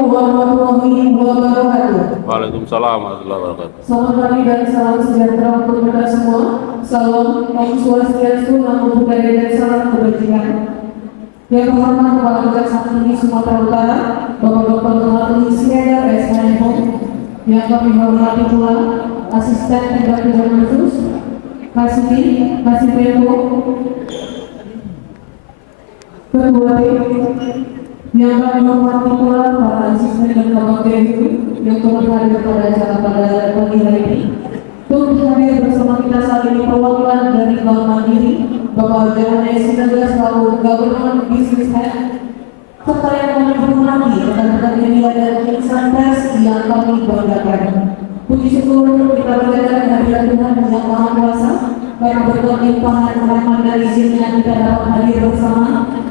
Warahmatullahi wabarakatuh. Waalaikumsalam warahmatullahi wabarakatuh. Selamat pagi dan salam sejahtera untuk kita semua. Salam Om Swastiastu, Namo Buddhaya dan salam kebajikan. Yang terhormat Kepala Kejaksaan Tinggi Sumatera Utara, Bapak Dr. Muhammad Siregar SMM. Yang kami hormati pula Asisten Tindak Pidana Khusus, Kasih Penko, Ketua tim. Yang kami hormati pula para asisten dan kabak BMU yang turut hadir pada acara pada pagi hari ini. Turut hadir bersama kita saat ini perwakilan dari Bank Mandiri, Bapak Jalan S19 selaku Government Business Head, serta yang kami hormati rekan-rekan media dan insan pers yang kami banggakan. Puji syukur kita panjatkan kehadiran Tuhan yang Maha Kuasa, karena berkat limpahan rahmat dan izinnya kita dapat hadir bersama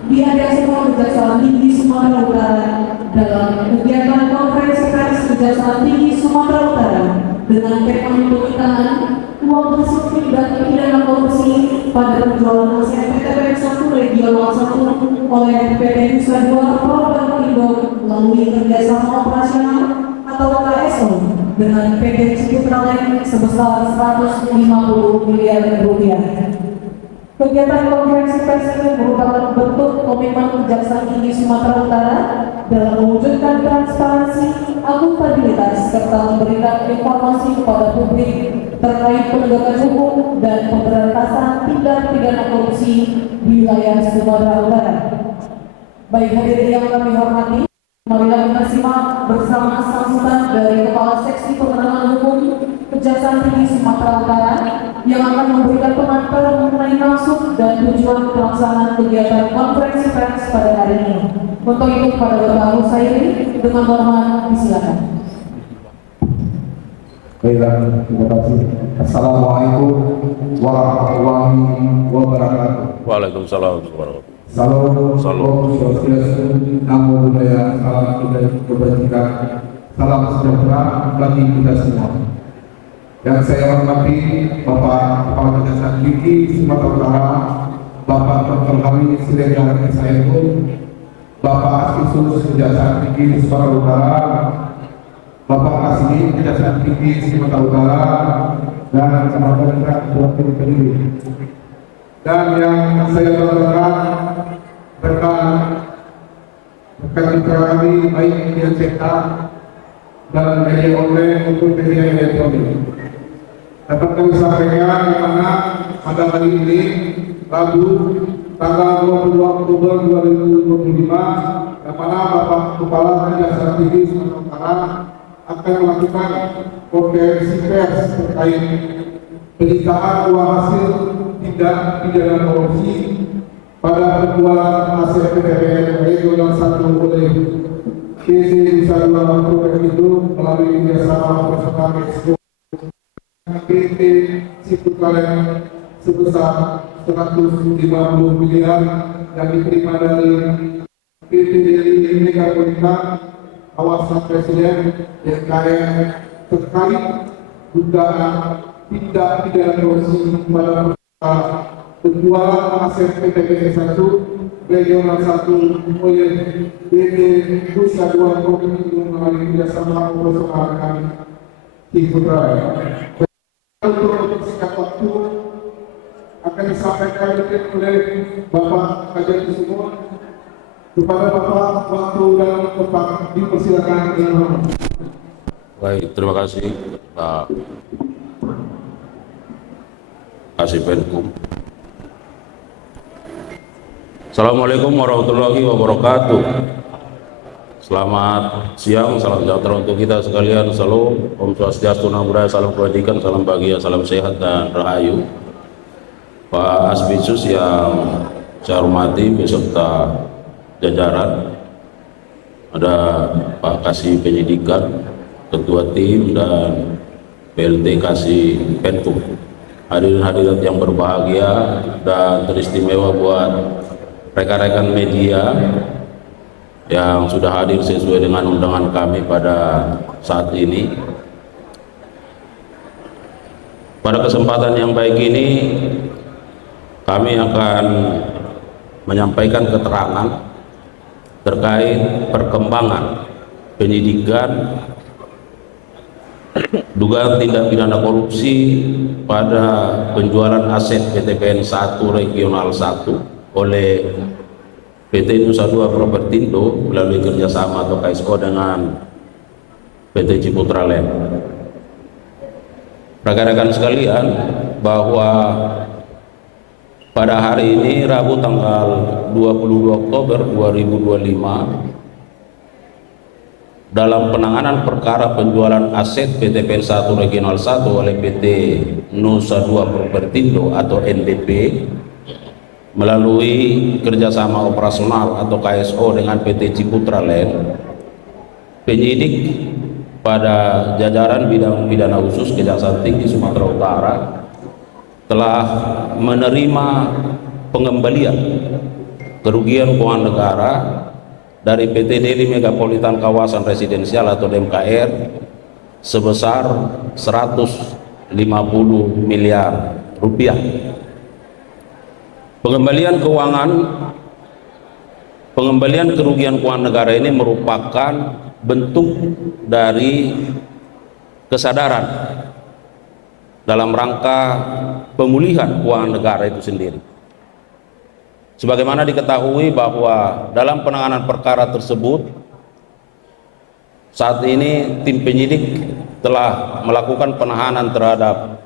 di hadiah semua Kejaksaan Tinggi Sumatera Utara dalam kegiatan konferensi pers Kejaksaan Tinggi Sumatera Utara dengan tema penghinaan uang hasil tindak pidana korupsi pada penjualan aset PTPN 1 Regional 1 oleh PT Nusa Dua Program Indo melalui kerjasama operasional atau KSO dengan PT Ciputra Land sebesar 150 miliar rupiah. Kegiatan konferensi pers ini merupakan bentuk komitmen Kejaksaan Tinggi Sumatera Utara dalam mewujudkan transparansi, akuntabilitas, serta memberikan informasi kepada publik terkait penegakan hukum dan pemberantasan tindak pidana korupsi di wilayah Sumatera Utara. Baik hadirin yang kami hormati, marilah kita simak bersama sambutan dari Kepala Seksi Penerangan Hukum Kejaksaan Tinggi Sumatera Utara yang akan memberikan pemaparan mengenai maksud dan tujuan pelaksanaan kegiatan konferensi pers pada hari ini. Untuk itu kepada Bapak Husairi dengan hormat disilakan. Baiklah, terima kasih. Assalamualaikum warahmatullahi wabarakatuh. Waalaikumsalam warahmatullahi wabarakatuh. Salam Om Swastiastu, Namo Buddhaya, salam kebajikan, salam sejahtera bagi kita semua. Yang saya hormati Bapak Kepala Kejaksaan Tinggi Sumatera Utara, Bapak Dr. Hamid Siregar SMM, Bapak Asisten Kejaksaan Tinggi Sumatera Utara, Bapak Kasih Kejaksaan Tinggi Sumatera Utara, dan rekan-rekan ketua tim pendiri. Dan yang saya banggakan rekan mitra kami baik media cetak dan media online maupun media elektronik. Dapat kami sampaikan di mana pada hari ini Rabu tanggal 22 Oktober 2025 di mana Bapak Kepala Kejaksaan Tinggi Sumatera Utara akan melakukan konferensi pers terkait penyitaan uang hasil tindak pidana korupsi pada penjualan aset PTPN Regional 1 oleh PT Nusa Dua Program Indo melalui kerjasama operasional Meksiko PT Ciputra Land sebesar 150 miliar yang diterima dari PT Deli Megapolitan Kawasan Presiden DKM terkait dugaan tindak pidana korupsi pada penjualan aset PTPN 1 Regional 1 oleh PT Nusa Dua Program Indo melalui kerjasama operasional kami Ciputra. Untuk singkat waktu akan disampaikan oleh Bapak Kajian Kusuma kepada Bapak waktu dan tempat dipersilakan dengan hormat. Baik, terima kasih Pak Kasih Penkum. Assalamualaikum warahmatullahi wabarakatuh. Selamat siang, salam sejahtera untuk kita sekalian. Salam Om Swastiastu, Namo Buddhaya, salam kebajikan, salam bahagia, salam sehat dan rahayu. Pak Asbitsus yang saya hormati beserta jajaran, ada Pak Kasih Penyidikan, Ketua Tim dan PLT Kasih Penkum. Hadirin-hadirat yang berbahagia dan teristimewa buat rekan-rekan media yang sudah hadir sesuai dengan undangan kami pada saat ini. Pada kesempatan yang baik ini kami akan menyampaikan keterangan terkait perkembangan penyidikan dugaan tindak pidana korupsi pada penjualan aset PTPN 1 Regional 1 oleh PT Nusa Dua Propertindo melalui kerjasama atau KSO dengan PT Ciputra Land. Rekan-rekan sekalian, bahwa pada hari ini Rabu tanggal 22 Oktober 2025 dalam penanganan perkara penjualan aset PTPN 1 Regional 1 oleh PT Nusa Dua Propertindo atau NDP melalui kerjasama operasional atau KSO dengan PT Ciputra Land, penyidik pada jajaran bidang pidana khusus Kejaksaan Tinggi Sumatera Utara telah menerima pengembalian kerugian keuangan negara dari PT Deli Megapolitan Kawasan Residensial atau DMKR sebesar 150 miliar rupiah. Pengembalian kerugian keuangan negara ini merupakan bentuk dari kesadaran dalam rangka pemulihan keuangan negara itu sendiri. Sebagaimana diketahui bahwa dalam penanganan perkara tersebut saat ini tim penyidik telah melakukan penahanan terhadap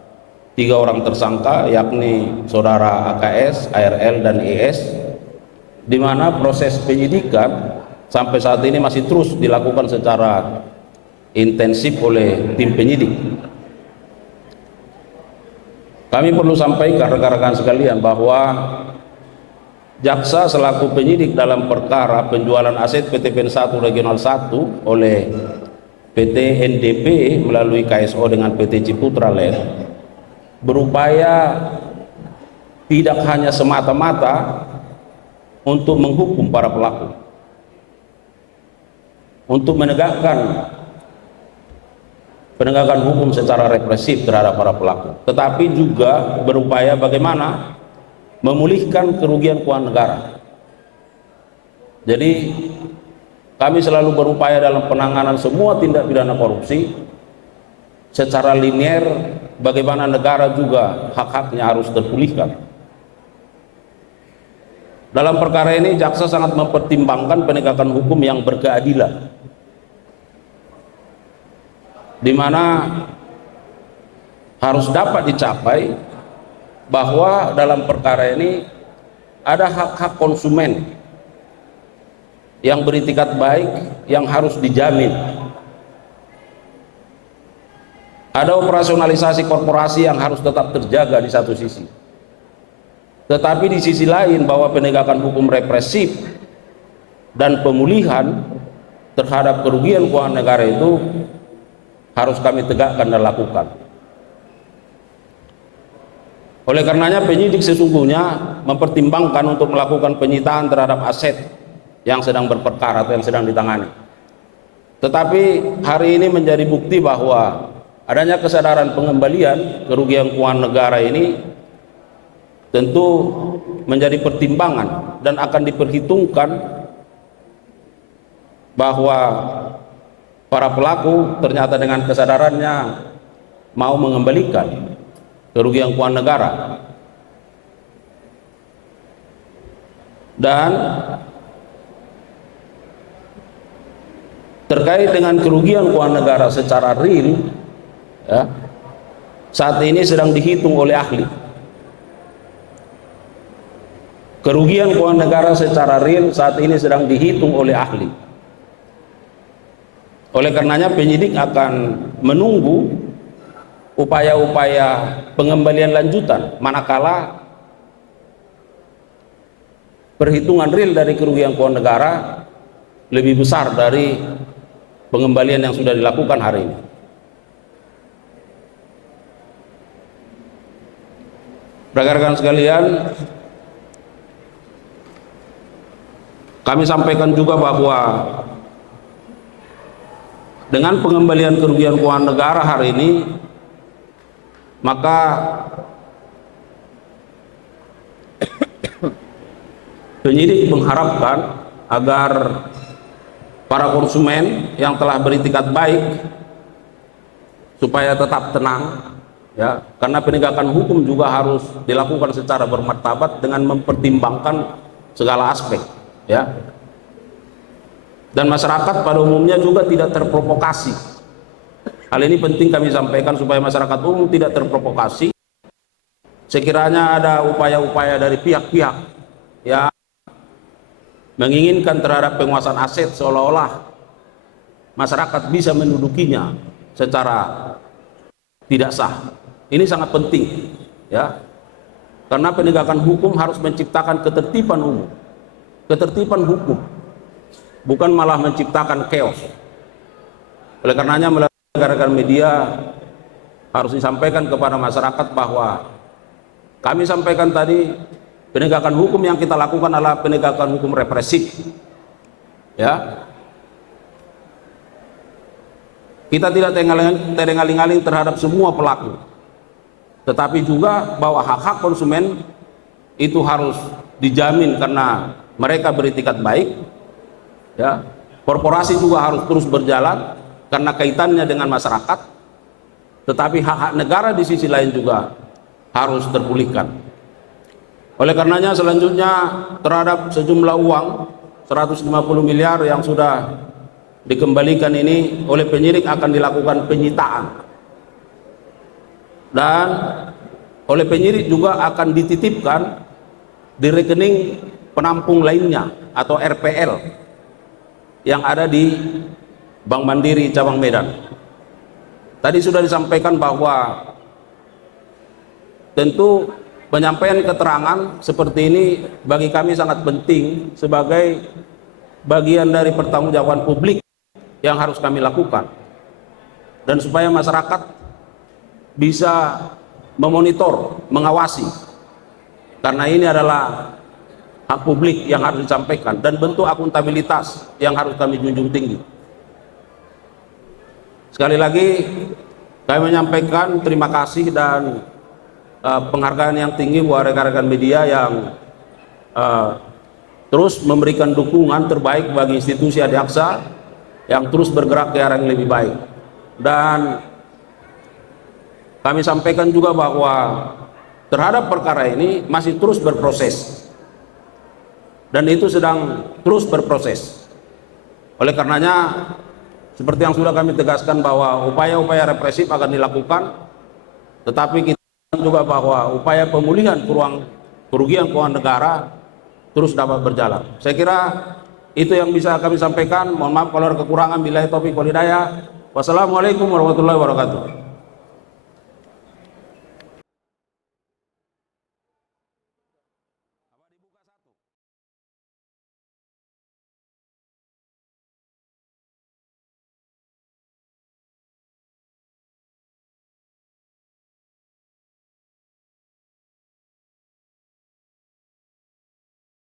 3 orang tersangka, yakni saudara AKS, ARL, dan ES, di mana proses penyidikan sampai saat ini masih terus dilakukan secara intensif oleh tim penyidik. Kami perlu sampaikan rekan-rekan sekalian bahwa jaksa selaku penyidik dalam perkara penjualan aset PTPN 1 Regional 1 oleh PT NDP melalui KSO dengan PT Ciputra Land berupaya tidak hanya semata-mata untuk menghukum para pelaku, untuk menegakkan penegakan hukum secara represif terhadap para pelaku, tetapi juga berupaya bagaimana memulihkan kerugian keuangan negara. Jadi kami selalu berupaya dalam penanganan semua tindak pidana korupsi secara linier, bagaimana negara juga hak-haknya harus terpulihkan. Dalam perkara ini jaksa sangat mempertimbangkan penegakan hukum yang berkeadilan, di mana harus dapat dicapai bahwa dalam perkara ini ada hak-hak konsumen yang beritikat baik yang harus dijamin. Ada operasionalisasi korporasi yang harus tetap terjaga di satu sisi, tetapi di sisi lain bahwa penegakan hukum represif dan pemulihan terhadap kerugian keuangan negara itu harus kami tegakkan dan lakukan. Oleh karenanya penyidik sesungguhnya mempertimbangkan untuk melakukan penyitaan terhadap aset yang sedang berperkara atau yang sedang ditangani. Tetapi hari ini menjadi bukti bahwa adanya kesadaran pengembalian kerugian keuangan negara ini tentu menjadi pertimbangan dan akan diperhitungkan bahwa para pelaku ternyata dengan kesadarannya mau mengembalikan kerugian keuangan negara. Dan terkait dengan kerugian keuangan negara secara real, ya, saat ini sedang dihitung oleh ahli. Kerugian keuangan negara secara real saat ini sedang dihitung oleh ahli. Oleh karenanya penyidik akan menunggu upaya-upaya pengembalian lanjutan manakala perhitungan real dari kerugian keuangan negara lebih besar dari pengembalian yang sudah dilakukan hari ini. Rekan-rekan sekalian, kami sampaikan juga bahwa dengan pengembalian kerugian keuangan negara hari ini, maka penyidik mengharapkan agar para konsumen yang telah beritikat baik supaya tetap tenang, ya, karena penegakan hukum juga harus dilakukan secara bermartabat dengan mempertimbangkan segala aspek, ya. Dan masyarakat pada umumnya juga tidak terprovokasi. Hal ini penting kami sampaikan supaya masyarakat umum tidak terprovokasi. Sekiranya ada upaya-upaya dari pihak-pihak yang menginginkan terhadap penguasaan aset seolah-olah masyarakat bisa mendudukinya secara tidak sah. Ini sangat penting, ya, karena penegakan hukum harus menciptakan ketertiban umum, ketertiban hukum, bukan malah menciptakan chaos. Oleh karenanya melalui rekan-rekan media harus disampaikan kepada masyarakat bahwa kami sampaikan tadi, penegakan hukum yang kita lakukan adalah penegakan hukum represif, ya. Kita tidak terengah-engah terhadap semua pelaku, tetapi juga bahwa hak-hak konsumen itu harus dijamin karena mereka beritikat baik, ya. Korporasi juga harus terus berjalan karena kaitannya dengan masyarakat, tetapi hak-hak negara di sisi lain juga harus terpulihkan. Oleh karenanya selanjutnya terhadap sejumlah uang 150 miliar yang sudah dikembalikan ini oleh penyidik akan dilakukan penyitaan, dan oleh penyidik juga akan dititipkan di rekening penampung lainnya atau RPL yang ada di Bank Mandiri Cabang Medan. Tadi sudah disampaikan bahwa tentu penyampaian keterangan seperti ini bagi kami sangat penting sebagai bagian dari pertanggungjawaban publik yang harus kami lakukan, dan supaya masyarakat bisa memonitor, mengawasi, karena ini adalah hak publik yang harus disampaikan dan bentuk akuntabilitas yang harus kami junjung tinggi. Sekali lagi kami menyampaikan terima kasih dan penghargaan yang tinggi buat rekan-rekan media yang terus memberikan dukungan terbaik bagi institusi Adiaksa yang terus bergerak ke arah yang lebih baik. Dan kami sampaikan juga bahwa terhadap perkara ini masih terus berproses, dan itu sedang terus berproses. Oleh karenanya seperti yang sudah kami tegaskan bahwa upaya-upaya represif akan dilakukan, tetapi kita juga bahwa upaya pemulihan kerugian keuangan negara terus dapat berjalan. Saya kira itu yang bisa kami sampaikan. Mohon maaf kalau ada kekurangan. Billahi taufiq wal hidayah. Wassalamualaikum warahmatullahi wabarakatuh.